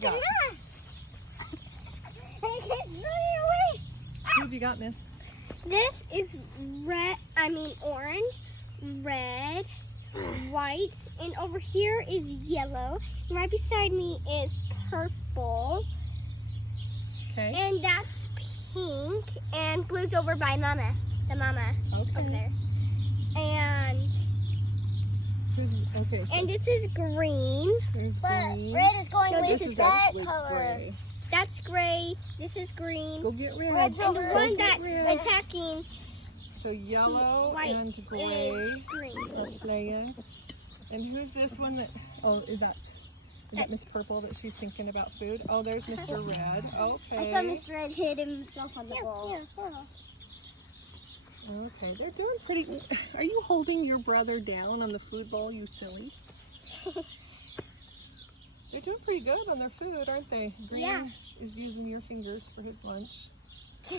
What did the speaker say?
you got? Who have you got, Miss? This is orange, red, white, and over here is yellow. And right beside me is purple. Okay. And that's pink. And blue's over by Mama. The Mama Okay. over there. And Okay. So this is green. there's green. Red is going No, with this This is is that actually color. gray. That's gray. This is green. Go get red. Red's And the over. one get that's red. attacking So yellow white and is gray. green. Leia. And who's this one that? Oh, is that Miss Purple that she's thinking about food? Oh, there's Mr. Red. Okay. I saw Mr. Red hit himself on the ball. Okay, they're doing pretty. Are you holding your brother down on the food bowl, you silly? They're doing pretty good on their food, aren't they? Green Yeah. is using your fingers for his lunch. Yeah.